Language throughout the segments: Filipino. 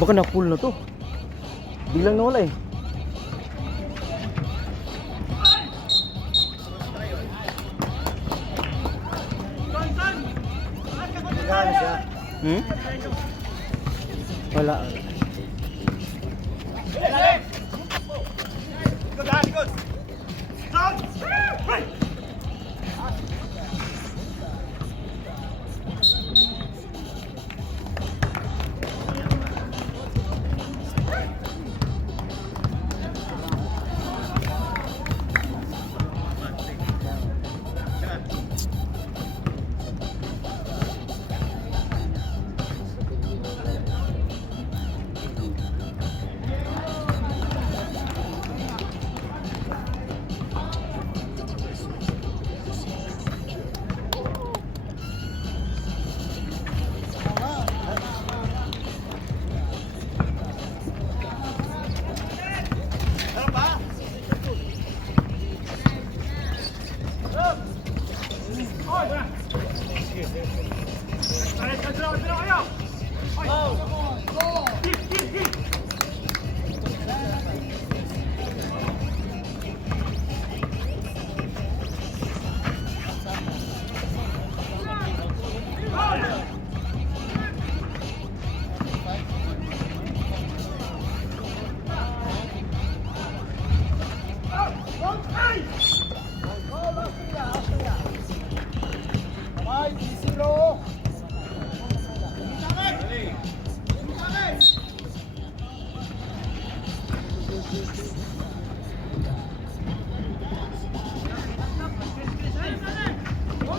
Baka na-pull na to. Bilang nawala eh. Hmm? Wala.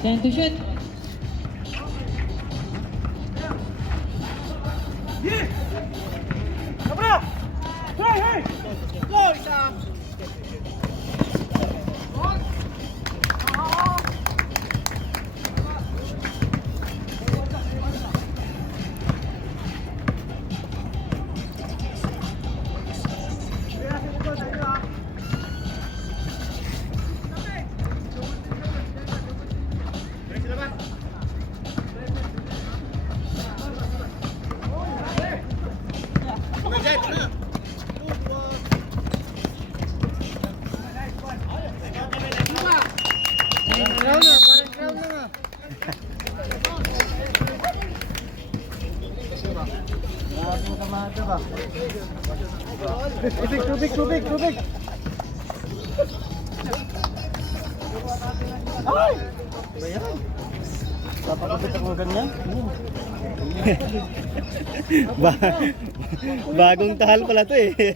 Time to shoot. Tubig. Ay! Bayan. Papakabit ako ganyan. Bagong tahal pala to eh.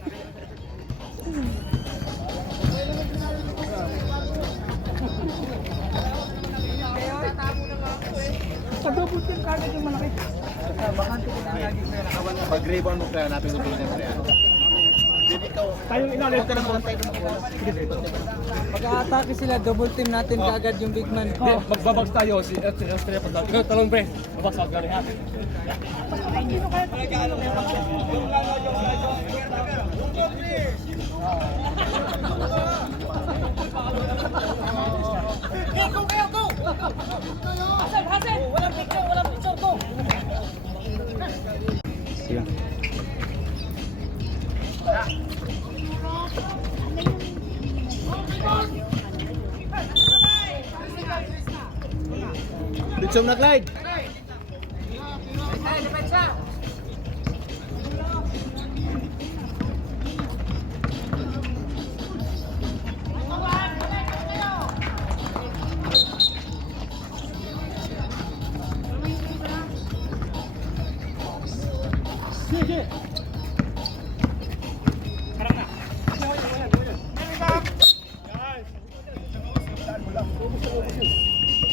Pag-abutin ka agad yung malaki. Pag-rebound mo kaya natin tutulungan mo yan. Tayong ilalim. Pag-aatake sila, double team natin kaagad yung big man. Magbabags tayo. Si Austria pa tayo. Ikaw, talong pre. Babags ako galing ha. Sige. Bitsong na Clyde.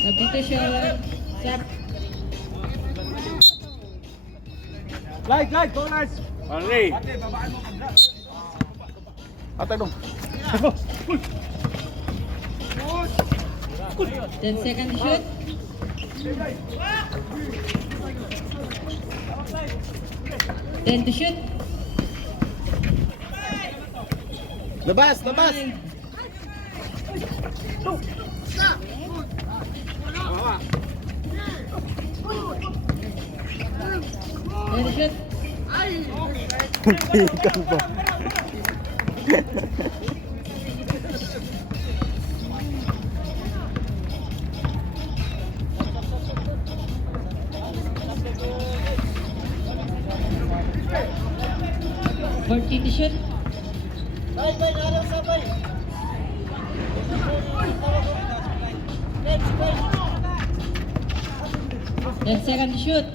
Substitution. Sub. Clyde, go Lars. Henry. Atay dong. 10 second shoot. Then to shoot. Labas, labas. Second shoot. Muntikan pa. Fourteen to shoot. Then second to shoot.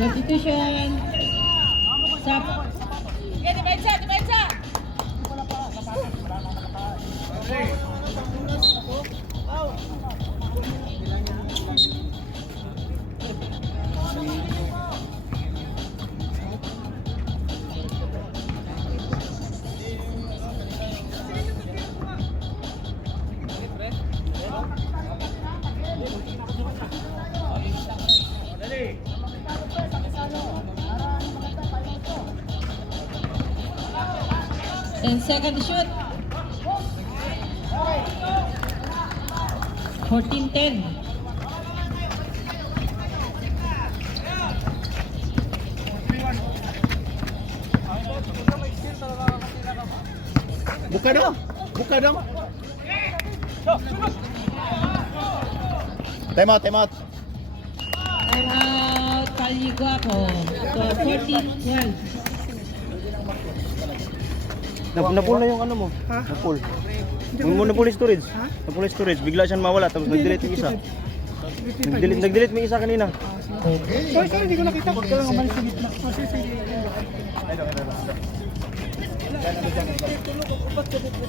Substitution. Sub. And second to shoot. 14-10. Buka dong. Buka dong. Time out, time out. Time out. Paliguaco. So 14-12. Napul na yung ano mo. Napul. Napul yung storage. Napul yung storage. Bigla siyang mawala. Tapos nag-delete yung isa. Nag-delete mo yung isa kanina. Sorry, hindi ko nakita. Huwag ka lang umalis sa gitna.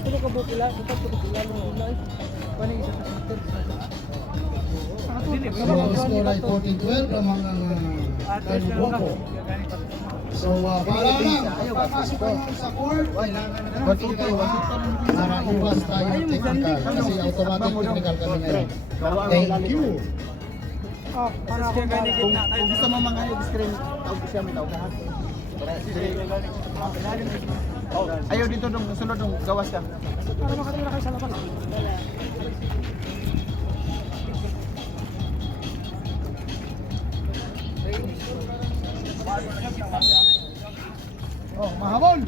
Tulog ka bukila. So, score ay 14-12 ang mga Kaliboko. So, para lang, pagpapasok kayo sa court, para iwas tayo ng technical. Kasi automatic technical kami ngayon. Thank you. Kung gusto mo mga screen, tawag ko siya, may tawag ka. Ayaw dito dong, sunod dong, gawas ka. Para makatira kayo sa labas. Oh, mahabol!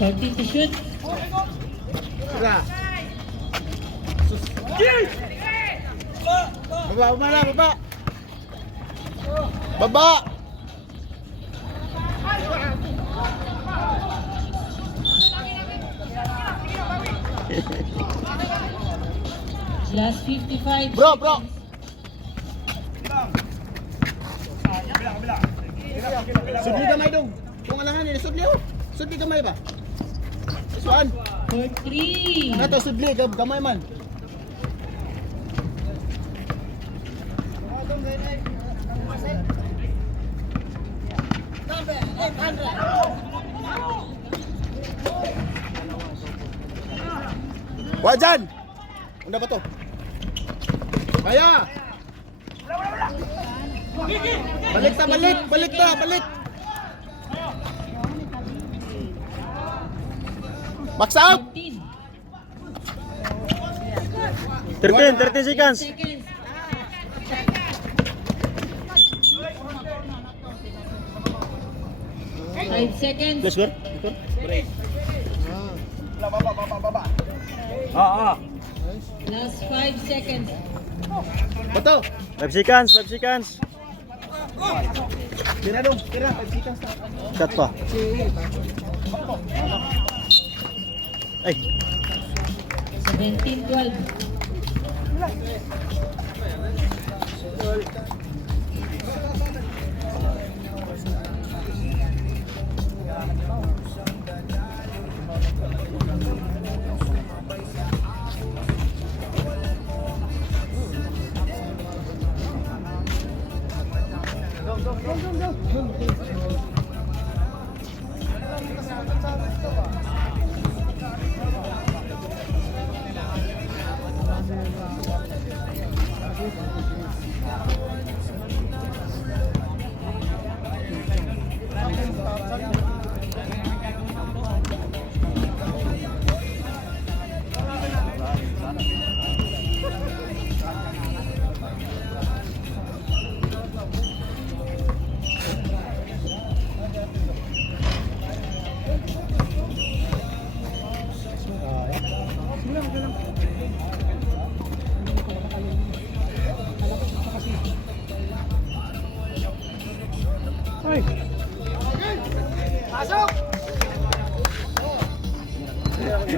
Thirteen to shoot. Tara. Baba, umala, baba. Baba. Last 55. Bro, bro. Sudli kamay dong. Kung alangan ni sudli oh. Sudli kamay ba? Suan. For 3. Nato sudli kamay man. Wajan. Unda ba to? Kaya. Balik ta, balik, balik ta, balik. Max out. 15. 13 seconds. Seconds. Five seconds. Let's go. Last 5 seconds. Bato. 5 seconds. 5 seconds. Tira dong, tira. Pagsikas na. Shot pa. Ay. 17-12.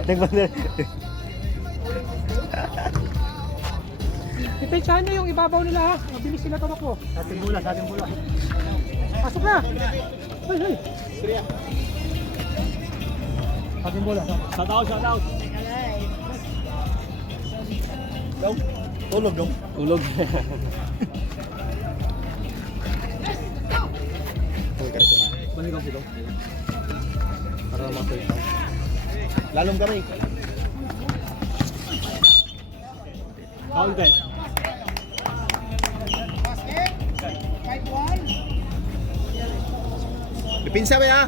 Nagbanda. Ipensyahan nyo yung ibabaw nila ha. Mabilis sila tumakbo. Ating bola. Pasok na! Hoy, hoy! Ating bola. Shout out. Tulog. Balik ang silong. Para matay. Lalong kami. Foul guys. Dipinsa ba ya?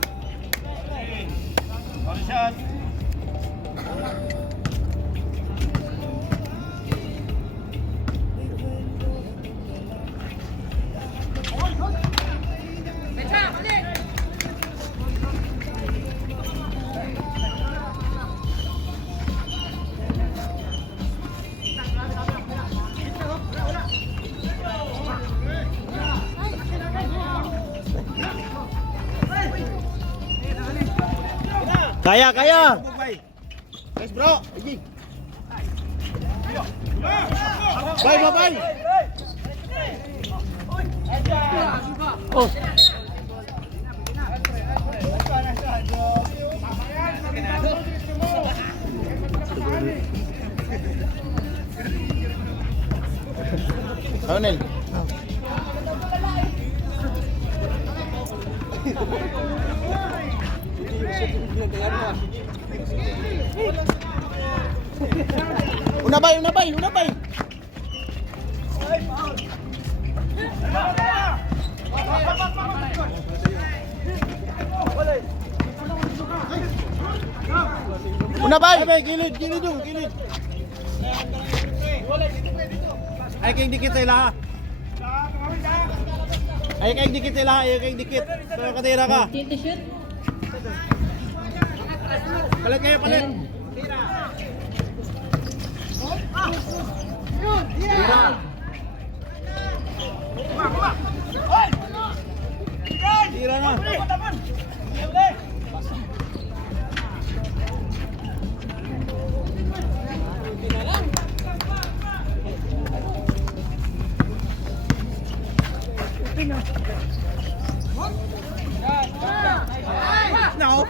Kaya. Guys bro, Igi. Bye. Oh. Ronel. Una bay. Una bay. Gilid dong, gilid. Ay kay dikit sila. Ay kay dikit. Pero katira ka. 14 to shoot. Palit kayo, palit. Tira na. No.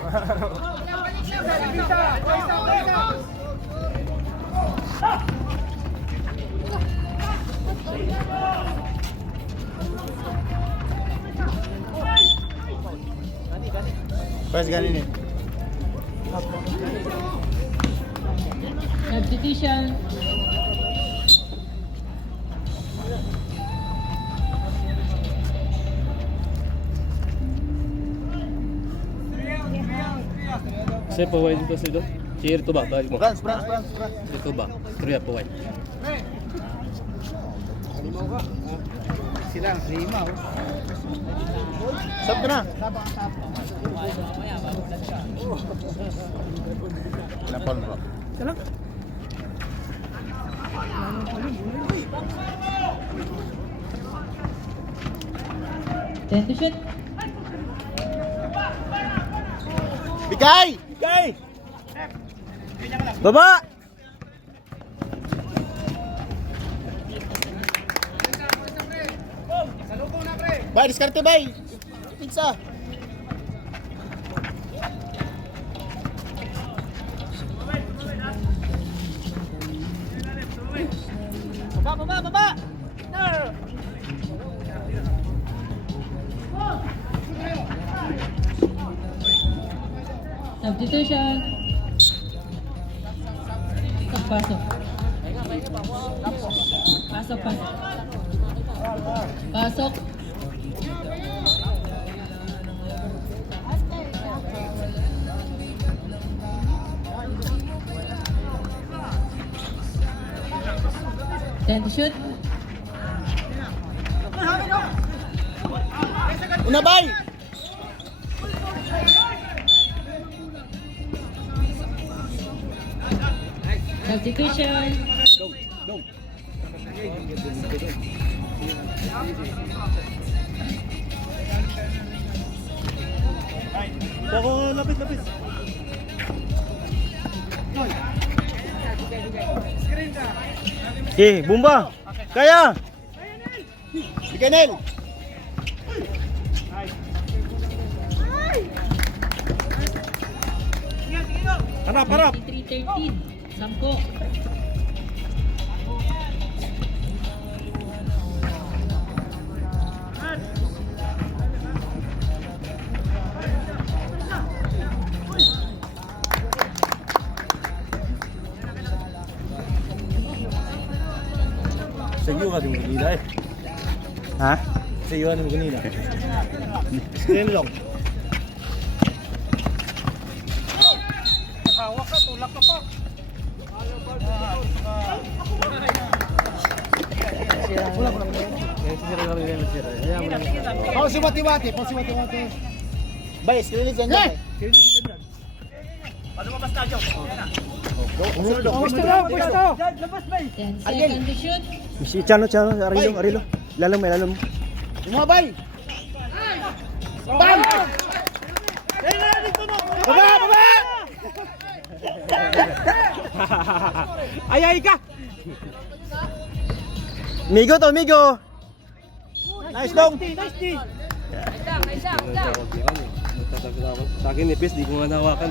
Pas ganin eh. Substitution. Saya pawai dito sila. Cheer to ba? Balik mo. France. Ito ba? Kriya pawai. Sab ka na. Napon bro. Salang. Ten to shoot. Bigay! Baba! Bay, diskarte bay. Pizza. Baba. Substitution. Pasok. Pasok. Ten to shoot. Una bay. Substitution. Ako lapit. Bumba! Kaya! Sige, Nel. Harap, harap. 23-13. Sampo. Sa iyo ka din kanina eh. Ha? Sa iyo ka din kanina. Screen long. Hawak ka, tulak ka pa. Pausi wati-wati. Bay, screen dyan dyan. Pwesto daw, pwesto. 10 seconds to shoot. Si Chano, Arilo. Lalam mo. Bumabay. Bang! Baba! Ayay ka. Migo to, Migo! Nice dong. Nice D. Sa akin nipis, di ko nga nahawakan.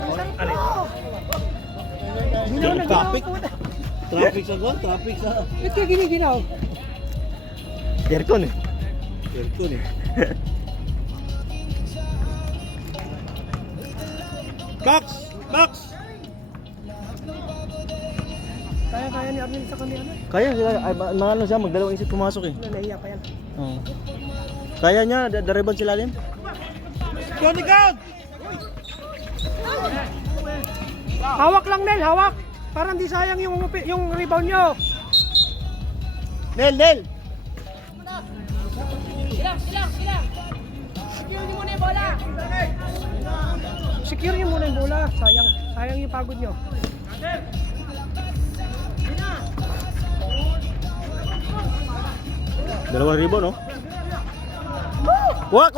Ginaw na Traffic. Traffic sa gon, traffic sa... Ba't ka giniginaw? Aircon eh. Aircon eh. Box! Kaya ni Arnel sa kanila. Kaya sila, mga ano siya, magdalawang isip pumasok eh. Nahiya pa yan. Oo. Kaya niya, dariban sila rin. Johnny God! Hawak lang, Nel, hawak. Para hindi sayang yung rebound nyo. Nel! Secure nyo muna yung bola. Sayang yung pagod nyo. Dalawang ribo, no? Wak!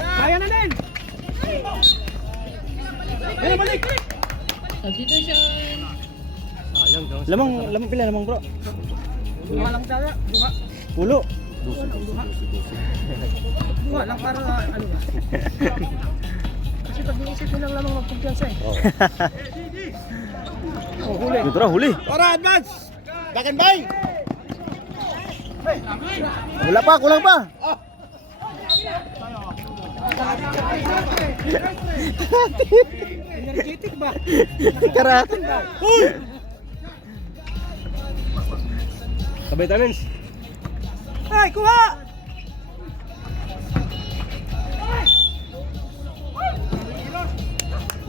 Kaya na, Nel. Substitution. Lamang pila, bro. Duha lang tayo. Pulo. Duha lang para ano ba? Kasi pag iisip nilang lamang magkumpiyansa eh. Oh, huli. Ito huli. Para advance! Back and buy! Wala pa, kulang pa. Energetic ba? Karatan. Sabay tamins. Ay, kuha!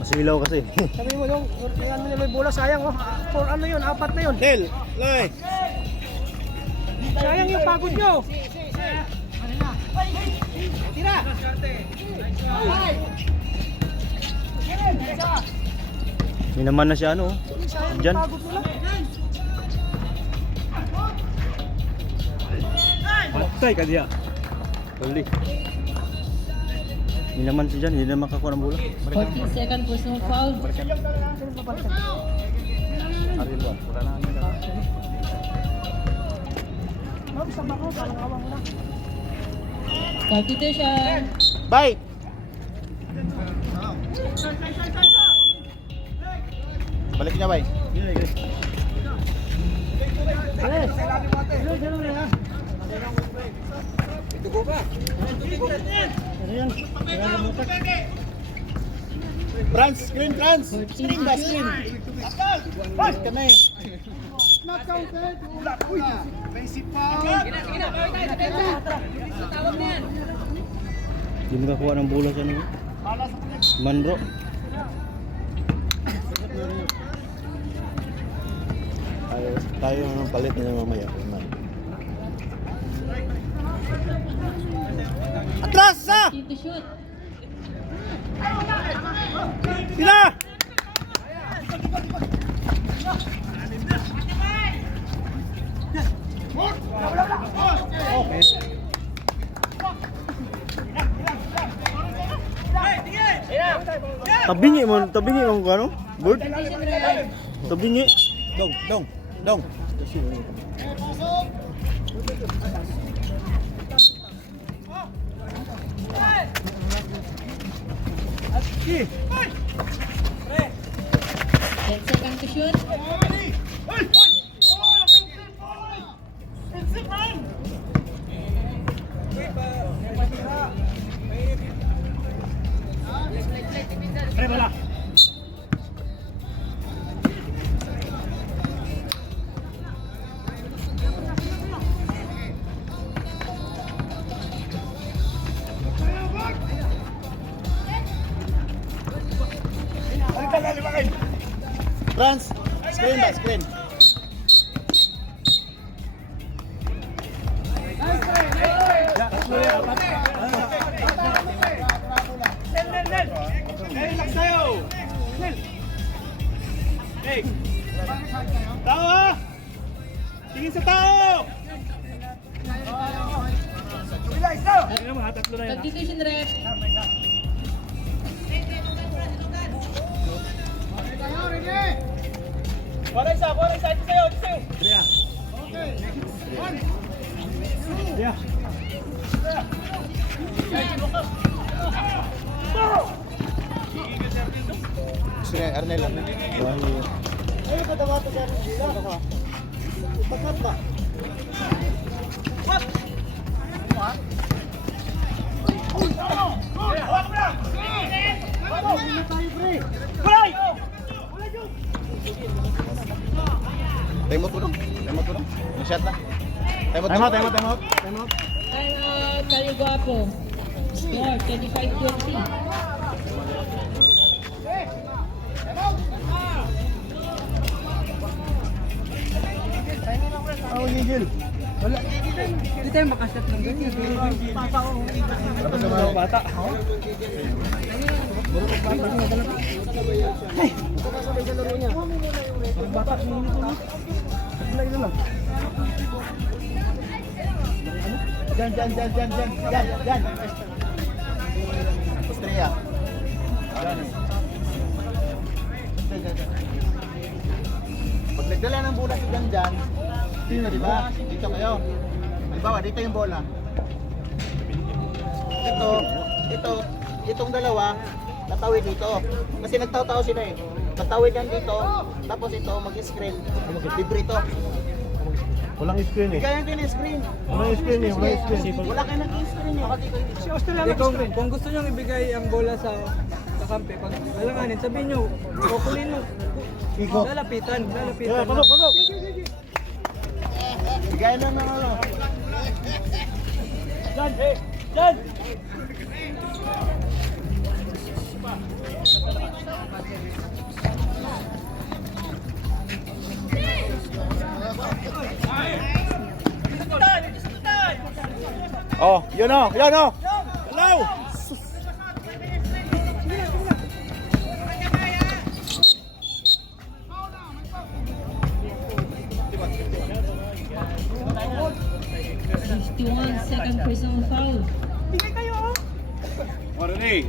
Masilaw kasi. Sabi mo yung, yan mo nila yung bola, sayang oh. For ano yun, 4 na yun. Nel! Lay! Sayang yung pagod nyo. Tira! May naman na siya, ano. Sayang Diyan. yung pagod mo lang. Patay ka diya. Huli. May naman siya dyan, hindi na makakuha ng bola. 14 seconds personal foul. Ma'am, sama ko, parang awang mo na. Substitution. Bye! Balik niya, bay. Trans, screen, trans. Screen ba, screen? Bye! Kami. Not counted. Uy, basic foul. Hindi makakuha ng bola siya, no. Man, bro. Tayo ng palit na mamaya. Atras sa! 15 to shoot. Sila! Tabingi mo ano? Bird? Substitution rule. Tabingi. Dong. Sige. 10 seconds to shoot. Pre, wala. France, screen. Relax tayo. Hey. Tao ha. Tingin sa tao. Tingnan mo ha, tatlo na yan. Substitution ref. Kuha isa, ito sa'yo. Yeah. Sige, Arnel. Ayun ka daw ito sa Arnel. Bakat ba? What? Time out mo dong. Yung shot na. Time out. Time out, Cayo Guapo. Score, 25-20. Hindi tayo makashot ng ganyan. Tapos sa mga bata. Bata, minit na. Lagi na lang. Diyan. Estrella. Pag nagdala ng bola si Jan, dito, di ba? Dito kayo. Halimbawa, dito yung bola. Itong dalawa, tatawid dito. Kasi nagtaw-taw sila eh. Tatawid yan dito, tapos ito mag-screen. Libre ito. Walang screen eh. Kaya din yung screen. Walang screen eh. Wala kayo nag-screen eh. Si Australia kung gusto nyo ibigay ang bola sa kampe, pag alanganin, sabihin nyo, kukunin mo. Lalapitan. Pasok. Bigay na ng ano. Jan! Oh, yun o. Hello. Second personal foul. Marani.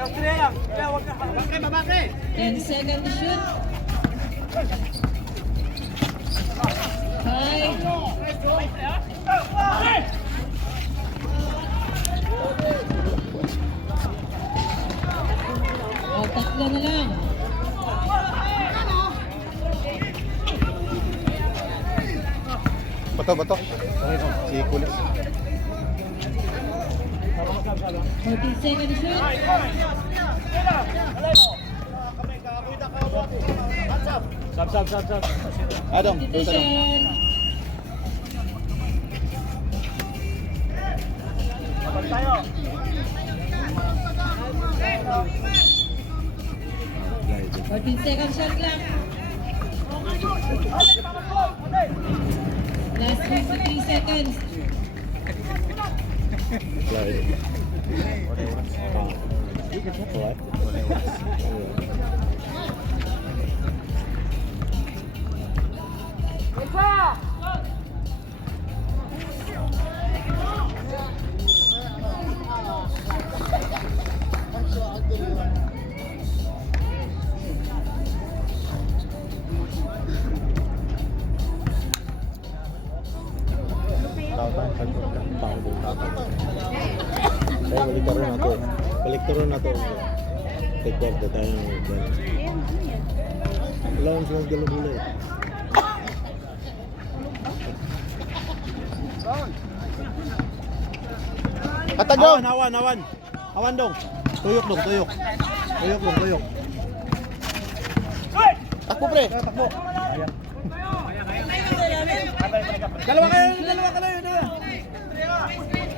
Australia! Babake! 10 seconds to shoot. 5. O, tatlo na lang. Bato. Si Kulis. 14 seconds to shoot. Sab. Adam, Substitution. Fourteen seconds shot clock. Last 53 seconds. Saya kolektoron na to. Take off the time. Lawan sila galo-galo. Patagong! Awan dong. Tuyok. Takbo pre. Dalawa kayo.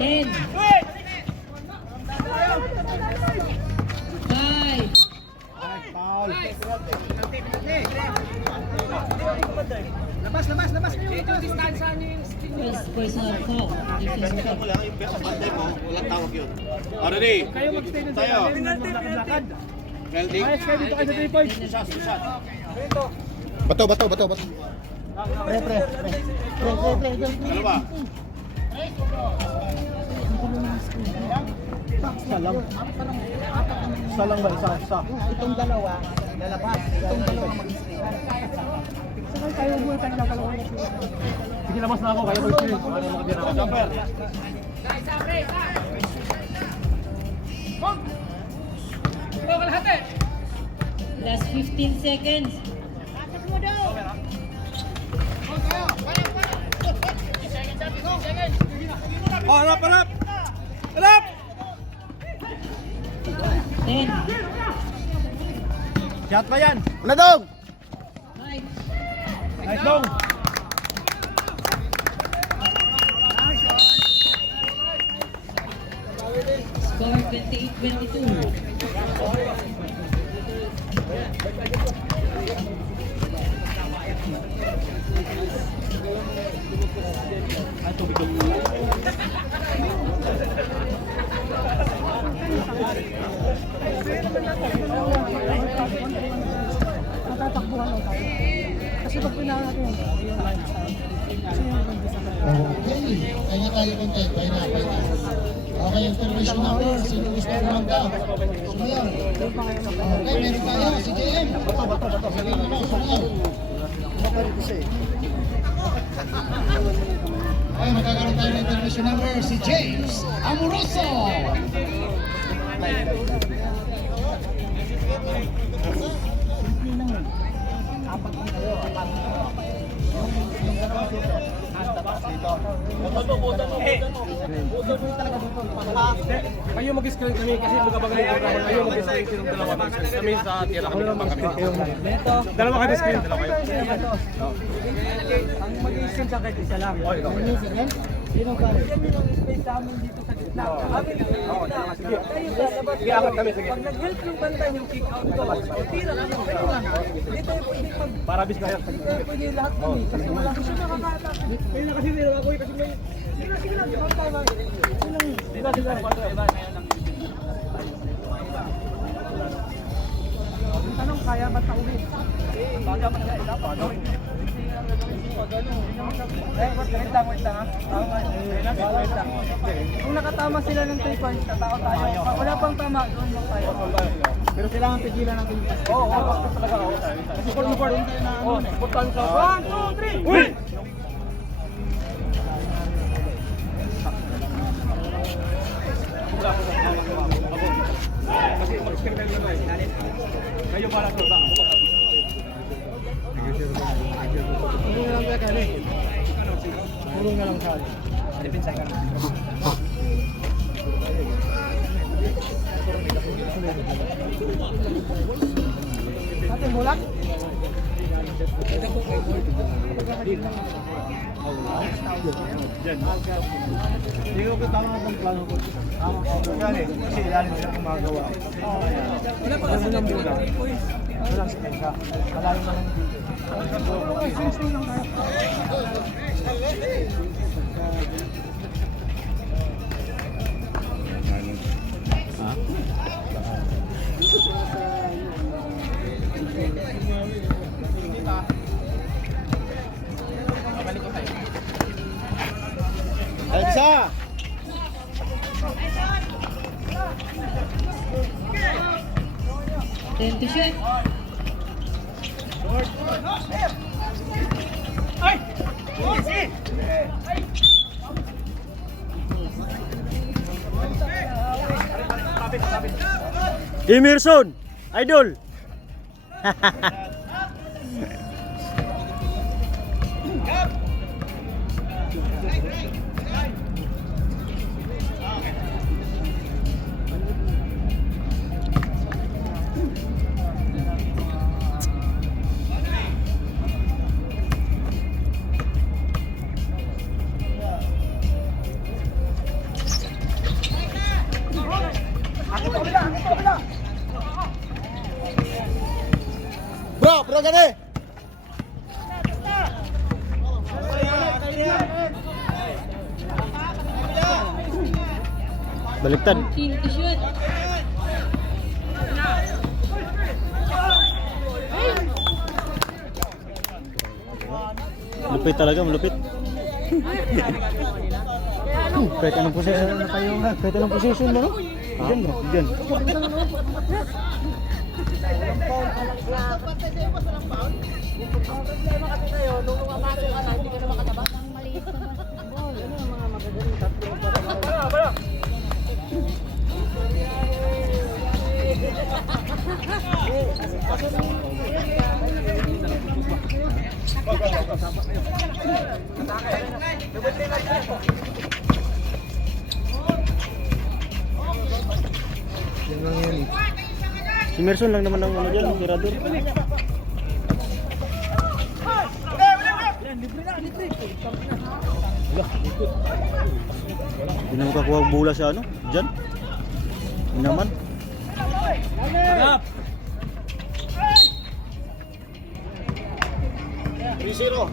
10. 5. Foul. Personal foul. Defense foul. Bato. Pre. Salang ba isa? Itong dalawa, lalabas. Itong dalawa mag-screen. Sige, labas na ako. Kaya mag-screen. Ano makatira ka? Jumper. Last 15 seconds. Harap! 10. Shot pa yan. Una dong. 5. Nice dong. Score 28-22. Okay, kanya tayo content. Bye na. Okay, yung television number. Sino gusto kumanta? Sumayaw. Okay, meron tayo. Si JM. Okay, magkakaroon tayo ng television number. Si James Amoroso. Kayo mag-screen kami kasi magkabagay ko kami. Kayo mag-screen silang dalawa mag-screen kami sa tira kami ng kami. Dalawa kayo screen, dalawa kayo. Ang mag-i-screen sa kahit isa lang. Sino ka? Yan yung space namin dito sa gitna. Amin yung gitna. Kayo ba dapat pag nag-help yung banda yung kick out ko, tira ka yung kayo lang. Hindi tayo pwede Para bis kayo. pwede lahat kami kasi wala kasi nakakata. Kaya na kasi meron ako kasi may sige lang, tama. Tanong kaya ba tauhin? Baga man na dapat. Wait lang. Kung nakatama sila ng 3 points, tatao tayo. Pag wala pang tama, doon lang tayo. Pero kailangan pigilan natin. Oo, talaga ako. Kasi kung important tayo na ano. Important ka. 1, 2, 3. Uy! Kasi mag-screen kayo na kayo para sa bang. Purong na lang sa akin. Depensa ka na. Atin bulat? Hindi ko tama ang plano ko. Kasi ilalim sila gumagawa. Wala pa kasi ng bulat. Walang spesa. Malalim naman dito. Ay, bisa! 10 to shoot. Emerson! Idol! Bro, gani! Baliktad. 14 to shoot. Lupit talaga, malupit. Kahit anong position na tayo nga. Kahit anong position mo, no? Diyan mo, diyan. Problema kasi tayo, nung umapasok ka na, hindi ka na makatabak. Ang maliit naman. Boy, ano yung mga magagaling tatlo? Si Emerson lang naman ang ano dyan, ang tirador. Hindi na makakuha ang bola sa ano, dyan. Hindi naman. Harap! 3-0.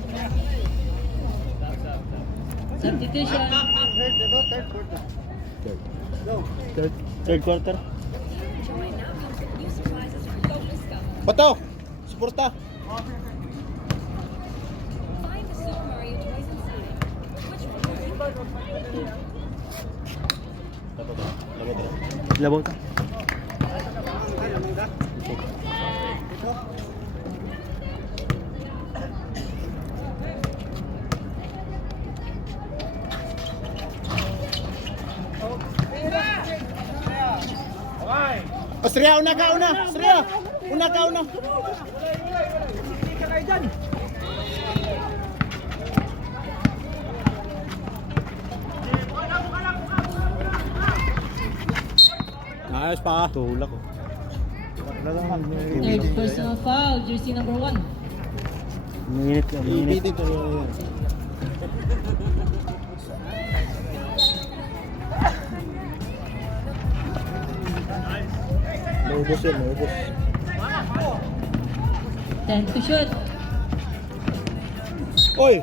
Substitution. Third quarter. Bato! Suporta! Labaw ta. Astria, una ka, una! Astria! Una ka, una! Ayos pa. Tulak ko. Third personal foul. Jersey number 1. Minit lang, minit. Ibitin ko yan. Naubos yan, naubos. 10 to shoot. Oy!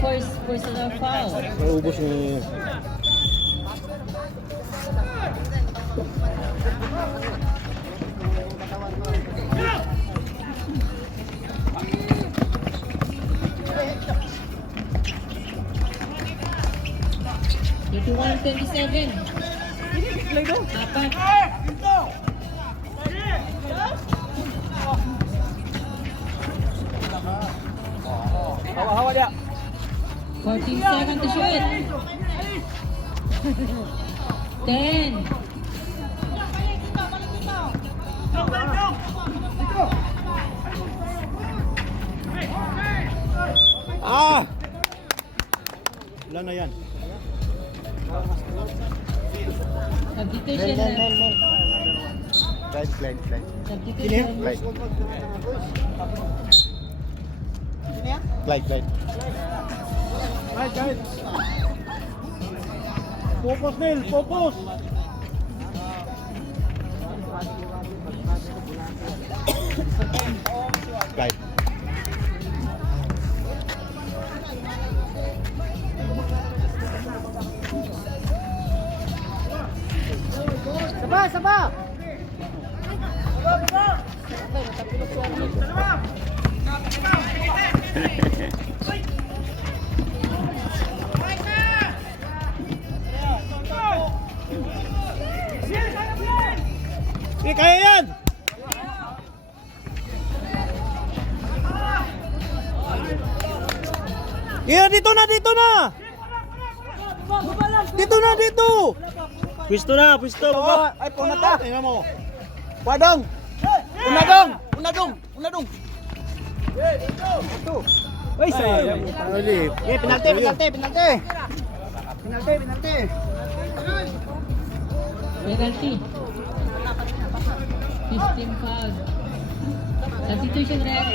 First personal foul. Naubos na yun. One 27. Apat. Hawa-hawa dia. 14 seconds to shoot. 10. Ah! Wala na yan. Substitution. Slide. Substitution. Slide. Focus, Neil! Focus! Slide. Saba! Sige, kaya yan! Yeah, dito na, dito na! Dito na, dito! Pwisto na, pwisto, baba! Ay, punata. Tingnan mo. Wadong. Unadong. Unadong. Unadong. Uy, sayang. Eh, penalti, penalti, penalti. Penalti, penalti. Penalty. 15 foul. Substitution ref.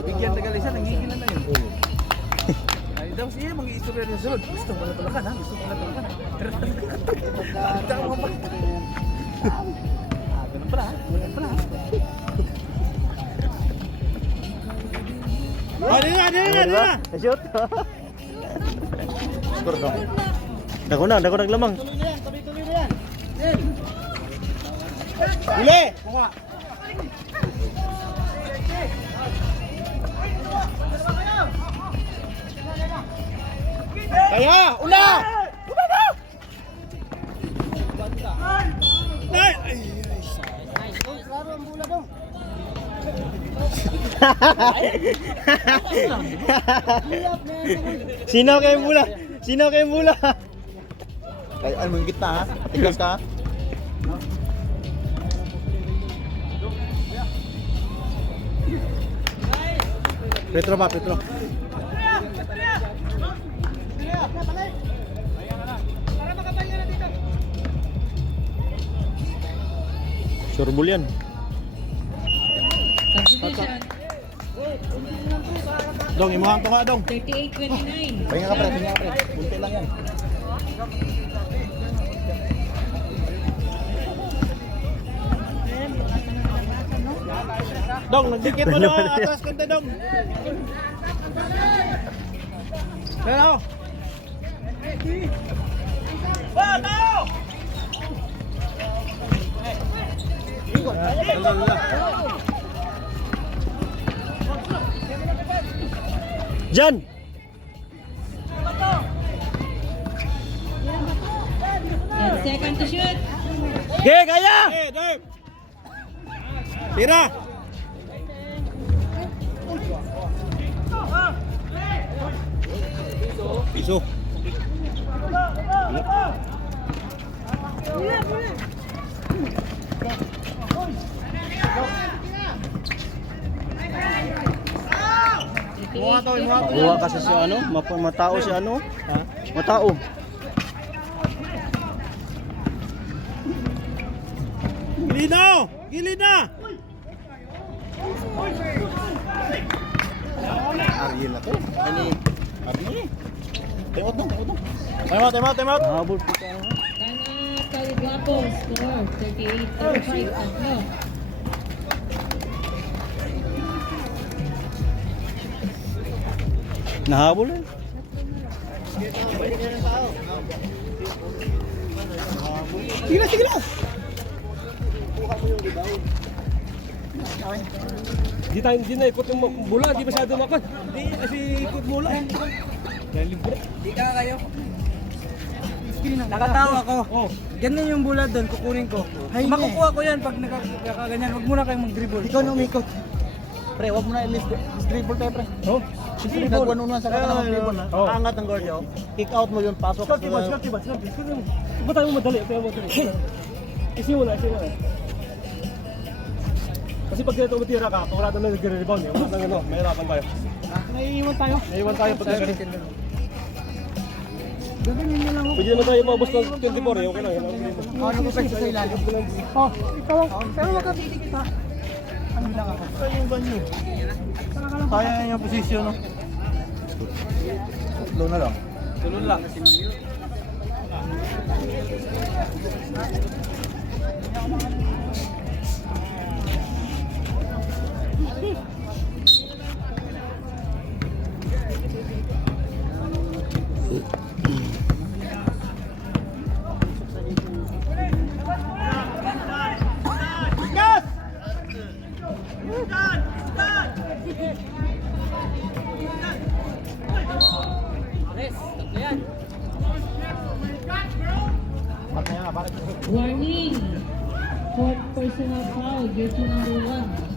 Ibigyan tagalisan, nangigilan na yun. Ay daw siya, mag-iistorya rin sunod. Gusto mo na talakan ha? Gusto mo na talakan ha? Tama ba? Ganun pala ha? Ganun pala ha? Di ba? Shoot! Dako na naglamang. Huli. Kaya, ula! Sino kayo mula? Sino kayo mula? Ay, ano yung gitna ha? Tigas ka ha? Petro ba? Petro. Surbol yan. Substitution. Dong, imuhang ko nga dong. 38-29. Pahinga ka pre, pahinga ka pre. Bunti lang yan. Dong, nagdikit mo dong. Atas konti dong. Hello. Jan! 10 seconds to shoot. Ge, kaya! Tira. Piso. Buwa kasi si ano, matao si ano. Ha? Matao. Gilino! Gilina! Ariel ako. Ani, Ariel. Tengok dong, tengok dong. Time out. Habol po ka. Tangat Caligwapo. Score 38-35. Tatlo. Nahabol eh. Sige na. Di na ikot yung bola, di masyado makot. Hindi, kasi ikot mula. Hindi ka kayo. Nakatawa ko. Ganun yung bola doon, kukunin ko. Makukuha ko yan pag nakaganyan. Huwag muna kayong mag-dribble. Ikaw na umikot. Pre, wag mo na i-dribble tayo, pre. Oh, Nagwanunan sa kakana ng dribble na. Angat ng guard yun. Kick out mo yun, pasok. Scott, diba? Ba't tayo madali? Isi mo na. Kasi pag ganito matira ka, wala naman nag-rebound eh. Wala nang ano, mahirapan tayo. Naiiwan tayo. Naiwan tayo pag ganito. Pwede naman tayo maubos ng 24 eh, okay lang. Ano ko sa ilalim? Ikaw. Pero makatitig ka. Ano lang ako? Yung banyo. Kaya yung posisyon, no? Low na lang. Tulun lang. Warning! Fourth personal foul, jersey number 1.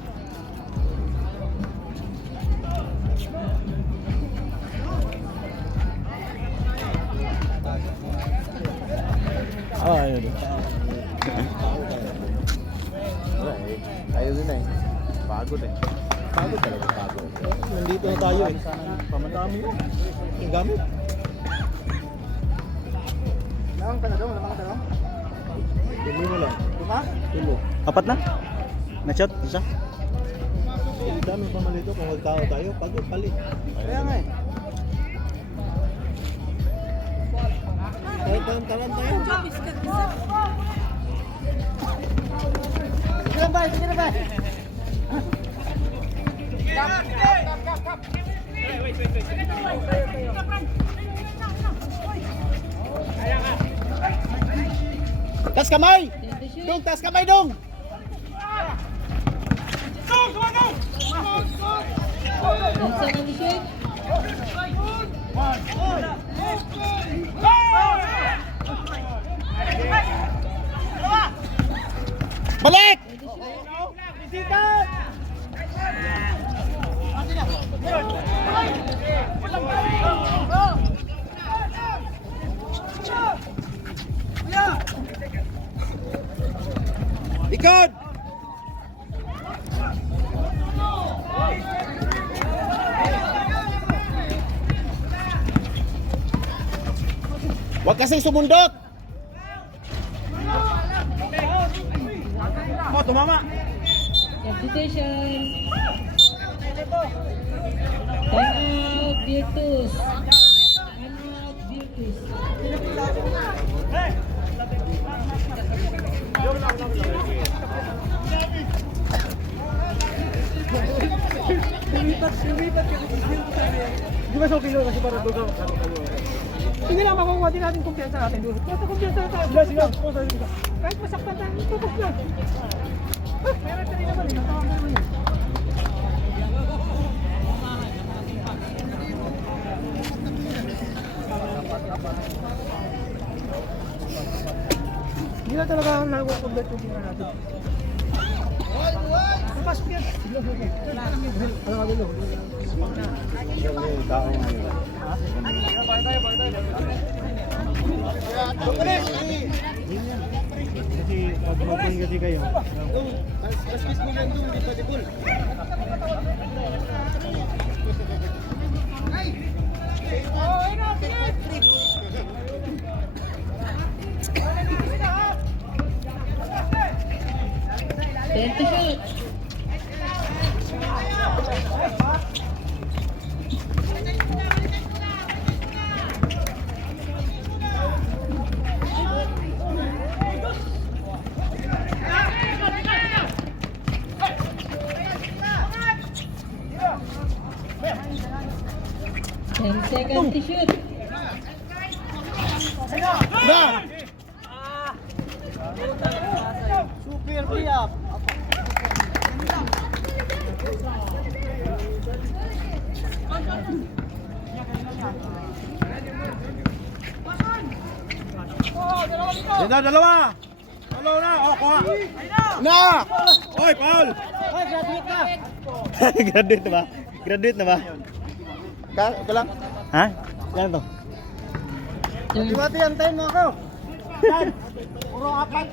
Oh, ayun. Ayaw din eh. Pagod eh. Pagod talaga, pagod. Nandito na tayo eh. Pamadami yun. Yung gamit. Lamang ka na daw, lamang ka na daw. Tuloy mo lang. Lima? Tulo. Apat na? Na-shot? Isa? Ang dami pa man dito kung magtao tayo. Pagod, palit. Kaya nga eh. Talan tayo. Sige na ba? Sige na ba? Tas kamay! Time to shoot. Dong, tas kamay dong! And second to shoot. Balik! Ikot! Huwag kasing sumundot! Mo, tumama! Substitution. Time out, Virtus. Time out, Virtus. Di ba sa opinion kasi para doon sa Sige lang, makukuha din natin kumpiyansa natin doon. Basta kumpiyansa na tayo. Kahit masaktan tayo, tutok na. Meron tayo naman eh, natawag naman yun. Hindi na talaga nag-convert yung tingnan natin. Napasok yan. Ano ka dulo? Kasi pag mag-open kasi kayo. Time to shoot. Ten seconds to shoot. Na! Super biyak! Dito, dalawa! Dalawa na! O, kuha! Na! Oy, Paul! Graduate na ba? Graduate na ba? Ito lang. Ha? Yan to. Diwati, antayin mo ako!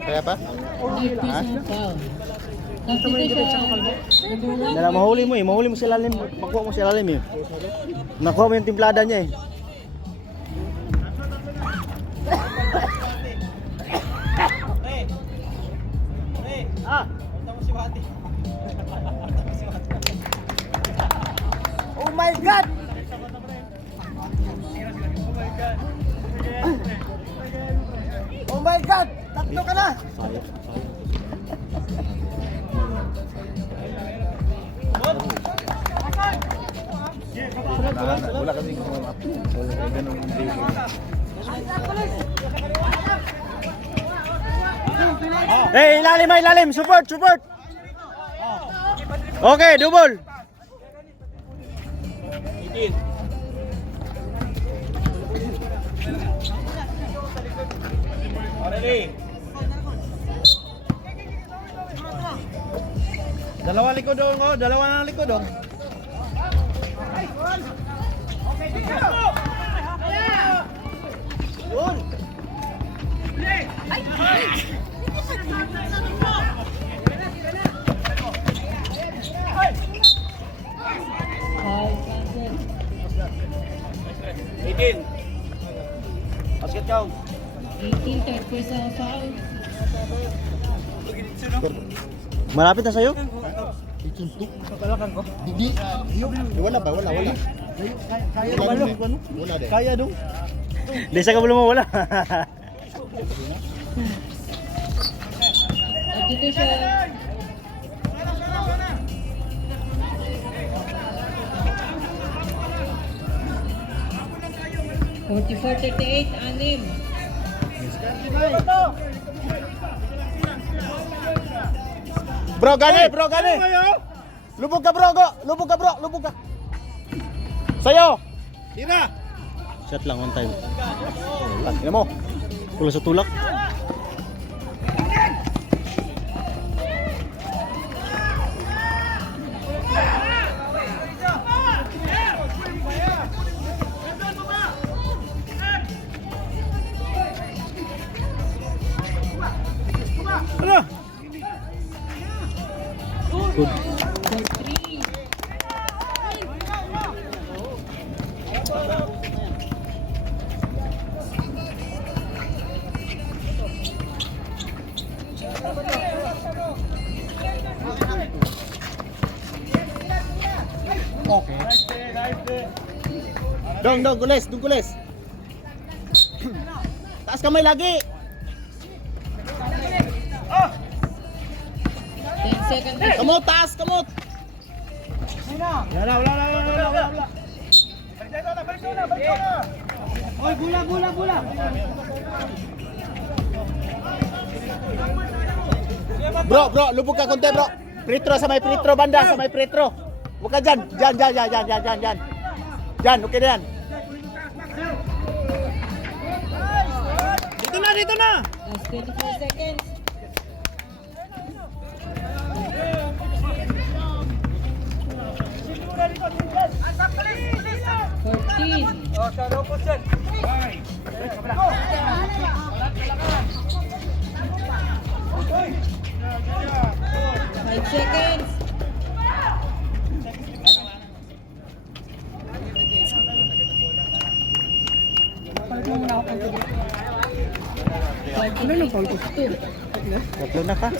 Kaya pa? Third personal foul. Substitution. Number 1. Dala, mahuli mo eh. Mahuli mo si Lalim. Makuha mo si Lalim eh. Nakuha mo yung timplada niya eh. Oh my God! Oh my God! Tatlo ka na! Wala kasi kung wala ganun hindi. Hey, ilalim, ilalim. Support, support. Okay, double. Ready? Dalawa likod dong, oh. Dalawa na likod dong. Foul cancel. 18. Basket count. 18, third personal foul. Malapit na sa'yo? Hindi. Wala ba? Wala. Wala din. Kaya dong. Di sa kabalo mo wala. Substitution. Forty-four, 38, anim. Bro, gani. Lubog ka, bro. Lubog ka. Sayo. Tira. Shot lang one time. Tingnan mo. Pula sa tulak. Good. For three. Dong, gules. Taas kamay lagi. 10 seconds. Kamot, taas, kamot. Oy, bula. Bro, lubog ka konti, bro. Pretro sa may pretro banda, sa may pretro. Huwag ka dyan. Dyan, okay na yan. Dito na. Last 24 seconds. Fourteen. Five seconds. Two. Tatlo na ka.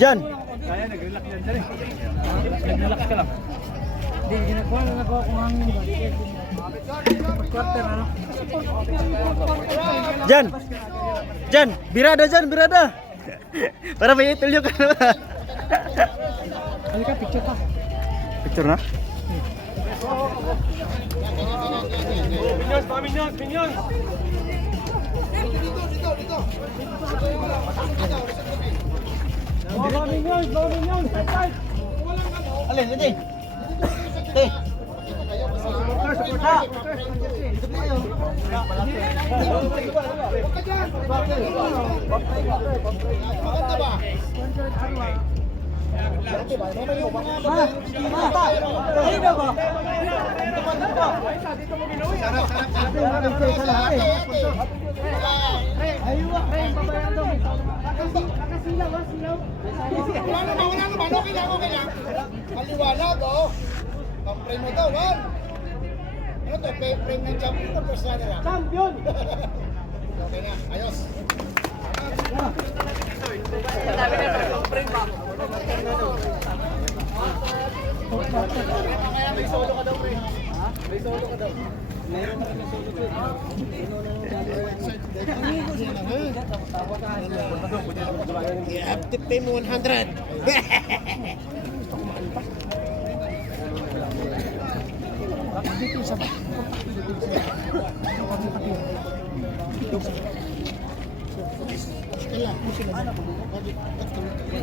Jan. Kaya nag-relax yan dyan eh. Nag-relax ka lang. Hindi, nagawa ko hangin ba? Quarter, ano? Jan, birada. Para may itulyo ka na. Halika, picture ka. Picture na? Minions! Alin, dito. Wala naman. Okay lang. Maliwanag, oh. Pang-frame mo daw, man. Ano to? Frame ng champion o first runner up? Champion! Okay na, ayos. May solo ka daw, pre. May solo ka daw. Meron na kami solo to. You have to pay me 100.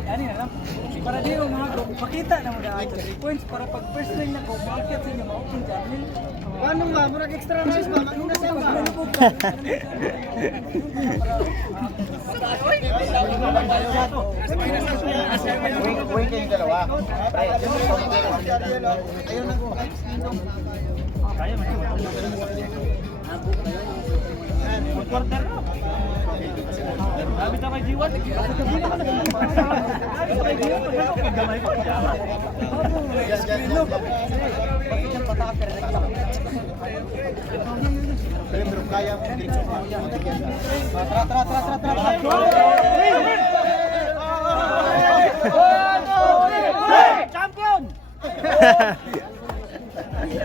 Ano na lang? Para di mo mga group, makita na mo daan sa 3 points para pag first line na ko, makikita sa inyo ma-open channel. Ano ba? Murag extra rice ba? Ano na siya ba? Wait kayong dalawa. Ayun na ko.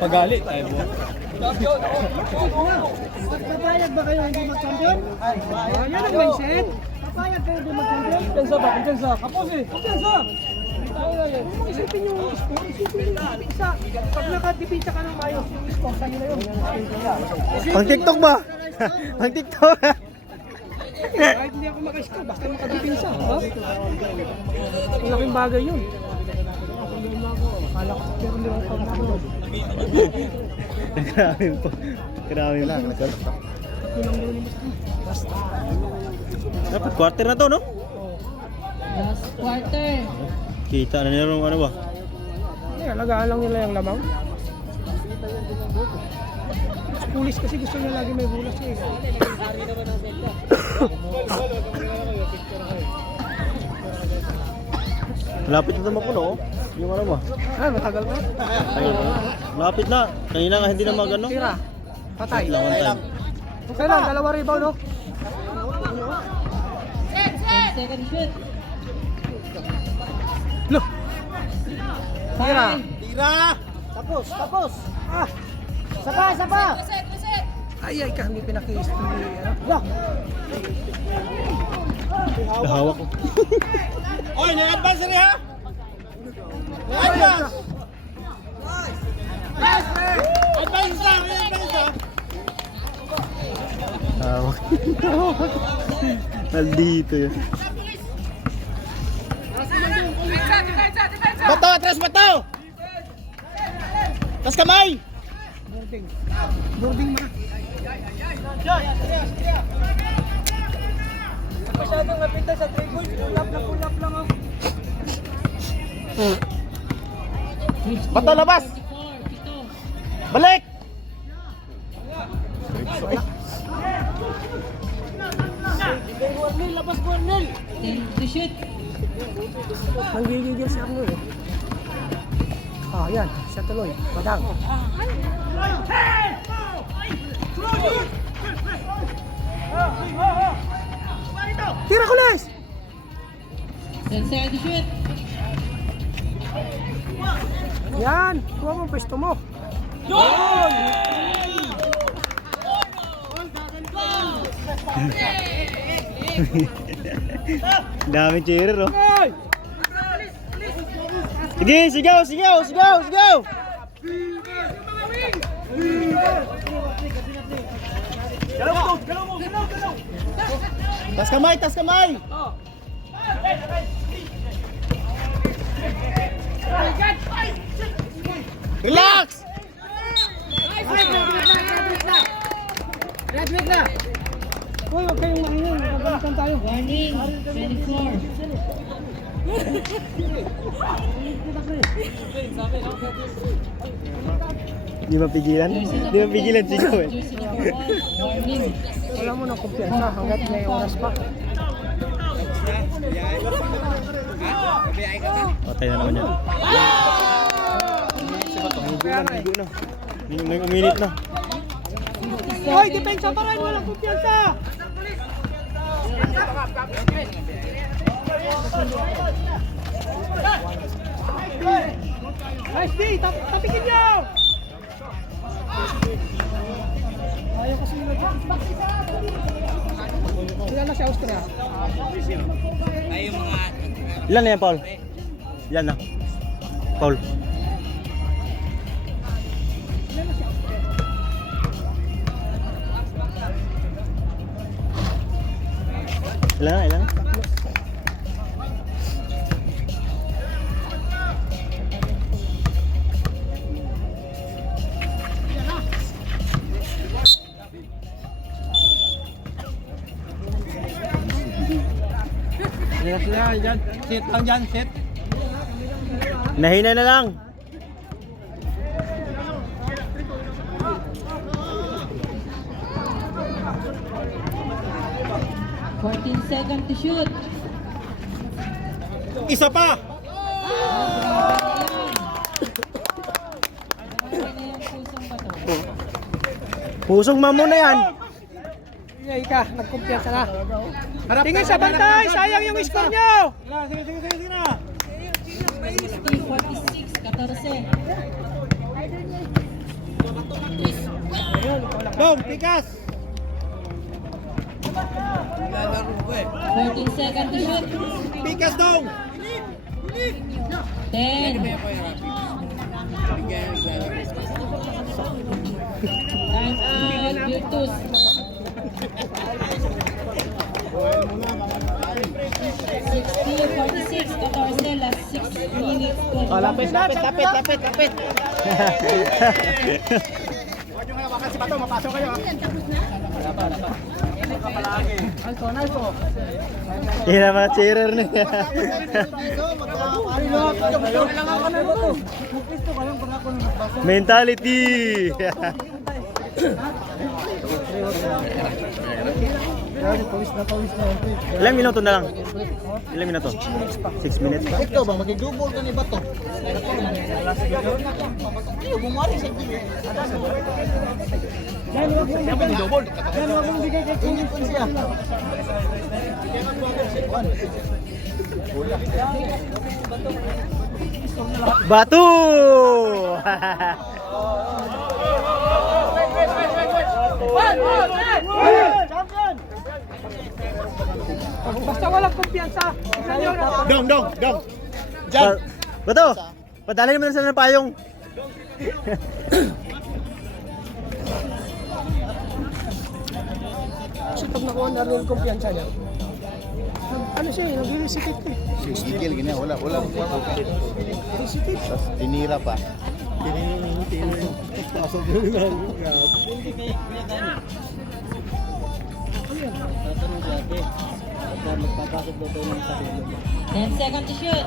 Pagalit tayo mo. Papayag ba kayo hindi mag-champion? Yan ang mindset. Papayag kayo hindi mag-champion? Kumpiyansa ba? Kumpiyansa. Kapos eh. Kumpiyansa. Isipin yung score. Isipin yung isa. Pag nakadipita ka ng mayo, yung score sa'yo na yun. Pang TikTok ba? Pang TikTok. Kahit hindi ako makascore, basta makadipinsa. Ha? Malaking bagay yun. Akala ko pero hindi ako pag-score. Grabe po. Grabe po. Dapat quarter na to, no? Last quarter. Kita na nila ano ba? Alagaan lang nila yung lamang. Pulis kasi gusto niya lagi may bulas eh. Lapit na mapuno, oh. Yung ano ba? Ah, matagal pa. Ayun, lapit na. Kanina nga hindi na magano. Tira. Patay. Lang one time. Okay lang, dalawa rebound no? 10 second shoot. Look. Tira. Tapos, tapos. Ah. Sapa, sapa. Ay, kami pinaki-story. Ano? Hawak ko. Oy, nag-advance rin ha? Advance! Advance na! Advance na! Hawak. Maldito yun. Bato! Atras bato! Tas kamay! Boarding ma. Masyadong napitan sa 3 points. Pull up lang oh. Bato labas! Balik! Labas Bornel. 10 to shoot. Nanggigigil si Arnold eh. Ah, yan. Siya tuloy. Padang. Tira ko, Les! 10 second shoot. Yan. Kuha mo ang pwesto mo. Dami cheerer, oh. Sige, sigaw, sigaw, sigaw, sigaw! Tas kamay! Tas kamay! Relax! Uy, huwag kayong maingay. Magkabalikan tayo. Warning. 24. Di mapigilan? Di mapigilan sigaw eh. Jersey number 1. Warning. Wala mo ng kumpiyansa hanggat may oras pa. Patay na naman yan. Naligo na. Uminit na. Hoy, depensa pa rin. Walang kumpiyansa. Nice D. Tapikin niyo. Ayaw kasi nila dyan. Sila na si Austria. Ilan na yan, Paul? Ilan na? Paul. Ilan na? Sit lang dyan, sit. Nahina na lang. Fourteen seconds to shoot. Isa pa! Grabe na yung pusong bato. Pusong mamo na yan. Ingay ka, nagkumpiyansa na. Tingin sa bantay, sayang yung score nyo! Sige na. 46, 14. Dong, pikas! 14 seconds to shoot. Pikas dong! 10. Time out, Virtus. 46, 14, last 6 minutes. Lapit. Hindi na mga cheerer na. Mentality. Ilang minuto na lang? Ilang minuto? 6 minutes pa. Ikaw ba, magigubol ka ni Bato? Bumari sa TV. Init pa siya. Batu! Basta walang kumpiyansa. Tignan nyo na. Dong. Batu! Padalhin mo na sila ng payong. Kasi pag nakuha na rin yung kumpiyansa niya. Ano siya, nag-recitate ko eh. Sigil, ganyan. Wala. Recitate. Tapos tinira pa. Ten seconds to shoot.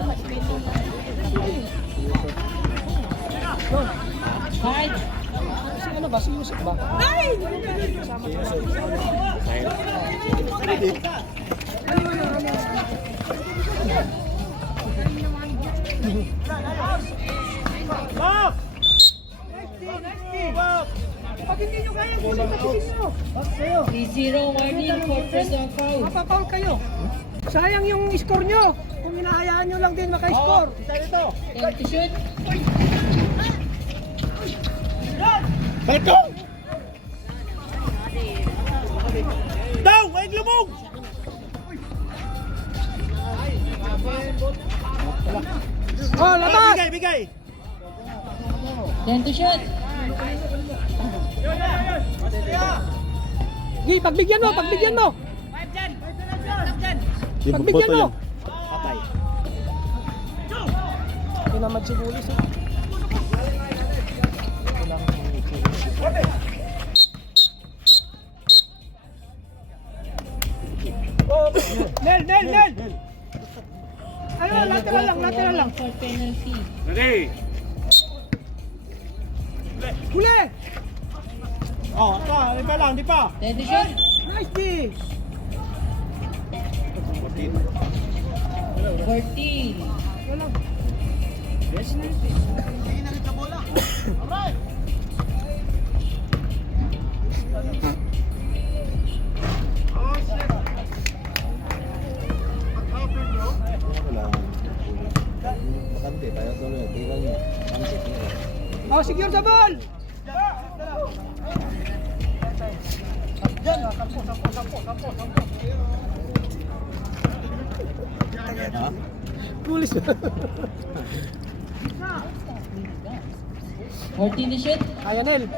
5. Kasi ano ba, si Yusuf ba? Pag hindi nyo kaya, pagkakasisin nyo. 3-0 warning for personal foul. Mapapaul kayo. Sayang yung score nyo. Kung hinahayaan nyo lang din maka-score. 10 to shoot. Balik dong! Dong, huwag lumog! Oh, labas! Bigay! 10 to shoot. Gi, pagbigyan mo! Pagbigyan mo! Patay. Hindi naman sigulis eh. Nel! Ayun, lateral lang. For penalty. Ready? Huli! Oh, ito lang, di pa. 10 to shoot. Nice D! 14. Wala. Bakante, tayo tuloy. Tingnan niyo. Oh, secure the ball! Pulis. 14 to shoot. Ayan, Nel.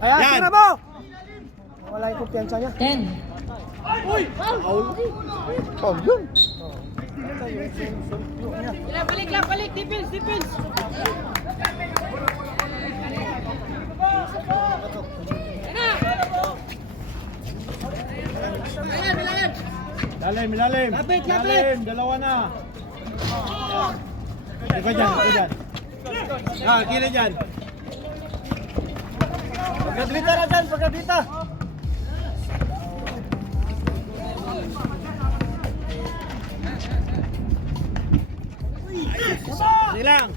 Ayan, Yan. tira mo! Wala yung kumpiyansa niya. 10. Foul yun. Balik lang, balik. Defense, defense. Lalim, lalim. Lapit, lapit. Lalim, dalawa na. Ikaw dyan, ikaw dyan. Ah, kili dyan. Pagkadlita na dyan, pagkadlita. Silang.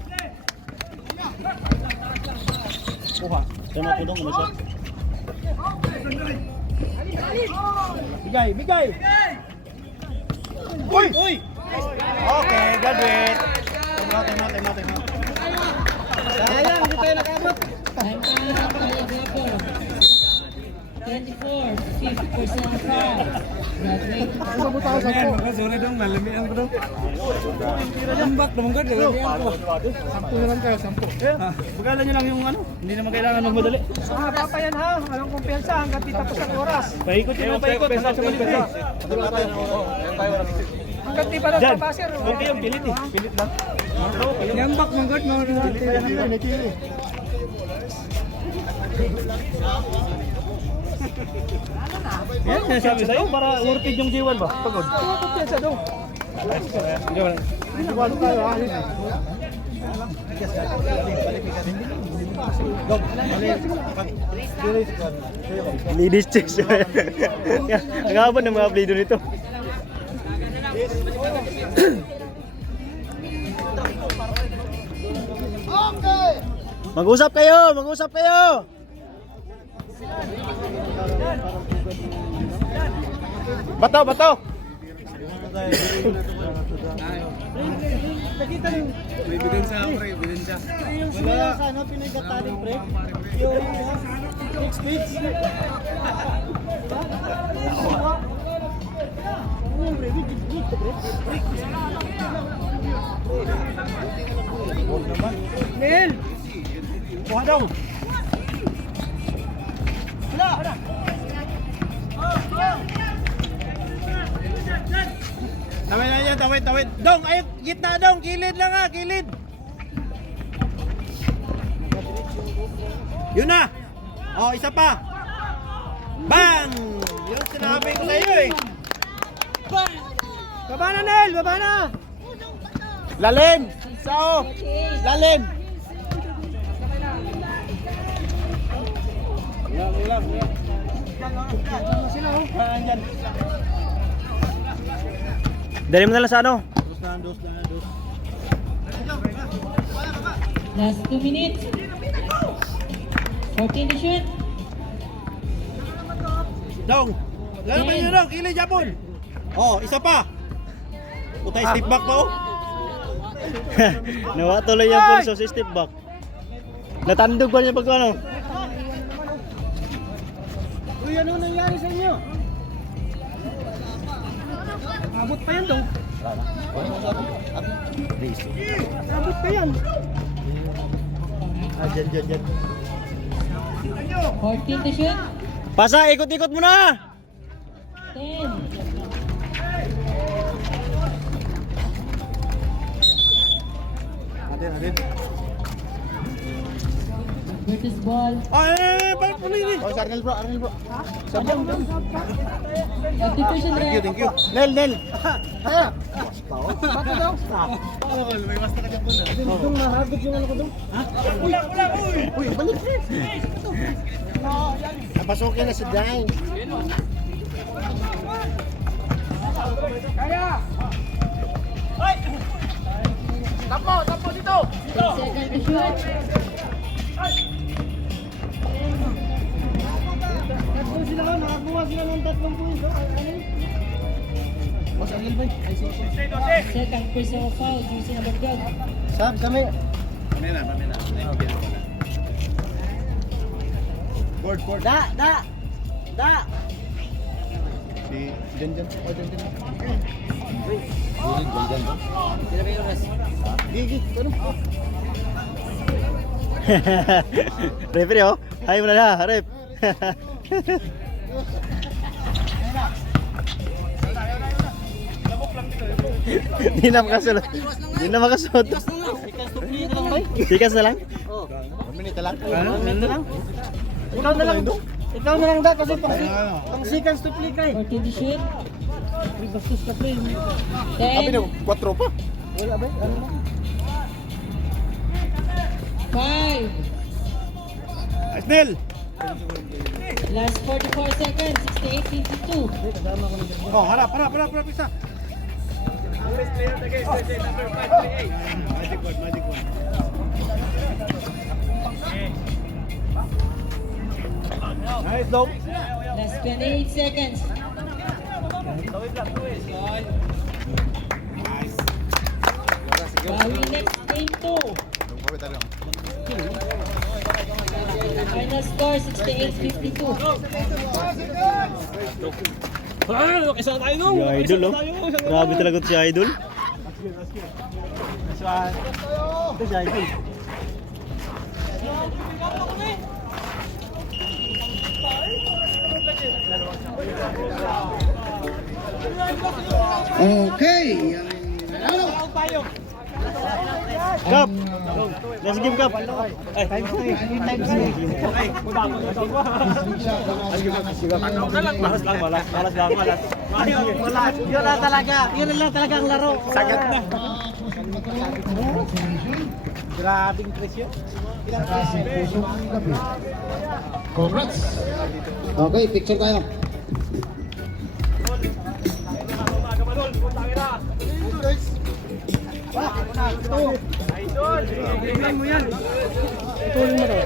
Kuha. Sana po dong, ano siya? Bigay, bigay. Uy! Uy! Okay, got it. Tama. Sayang, hindi tayo nakabot. Time out, Alabama. 24, 50% foul. Graduate. Sorry dong, nalamian ko dong. Lambak naman ka, nalamian ko. 10 na lang kayo, 10. Pagkala nyo lang yung ano, hindi naman kailangan magmadali. Mahaba pa yan ha. Walang kumpiyansa hanggang di tapos ang oras. Paikot yun, paikot. Hanggang sumalit. Hanggang di pa lang Dyan, papaser. okay yung pilit eh. Pilit lang. Yambak mong good mo. Yan, sinasabi sa'yo, para worth it yung G1 ba? Pagod. Kumpiyansa daw. Hindi ko tayo ha. Ladies chicks. Ang haba ng mga play doon ito. Okay! Mag-usap kayo, mag-usap kayo. Bato, bato! Nel! Kuha daw! Tawid na yan, tawid. Dong, ay, gitna dong, kilid lang ha, kilid. Yun na. Oh, isa pa. Bang! Yung sinabi ko sa'yo eh. Baba na, Nel! Baba na! Lalim! Sao! Lalim! Ulang. Sila oh. Andyan. Dali mo na lang sa ano? Dos. Last 2 minutes. 14 to shoot. Dong! Lalaman nyo dong, kilid Japon! Oh, isa pa! Putay step back pa oh! Nawa tuloy yung pulso sa step back. Natandog ba niya pag ano? Uy, ano nangyari sa inyo? Abot pa yan dong. Abot pa yan. Dyan. 14 to shoot. Pasa, ikot-ikot mo na! 10. Adin. Versus ball. Ay, balik ni. Oh, Arnel bro. 50% rep. Thank you. Nel. Bato daw. May basta ka dyan po na. Dong, nahagot yung ano ko dong. Uy, balik. Napasokin na si Dang. Kaya! Tapo dito! 10 seconds to shoot. Tatlo sila ka, nakakuha sila ng 3 points. Second personal foul using a bad gun. Sab, kami. Pamela. Board. Da! Si Jan. Oh, Jan. Gigi, ano? Referee oh. Hay mo na na, ref. Hindi na makasunod. Hindi na makasunod. Tikas na lang? Minute lang. Ikaw na lang. Ikaw na lang da kasi pang seconds to play ka eh. 14 to shoot. May bastos ka play. 10, 4 pa. 5, Snell! last 44 seconds, 68-52. Oh, harap, isa. Nice, dog. Last 28 seconds. Bawi next game 2. Final score 68-52. Isa tayo nung. Si Idol, oh. Grabe talaga to si Idol. Ito si Idol. Okay, ang nanalo. Cup! Last game, Cup! Yun lang talaga. Yun lang talaga ang laro. Sagat na. Grabing presyo. Congrats. Okay, picture tayo. Idol! Tingnan mo yan. Tulong mo to.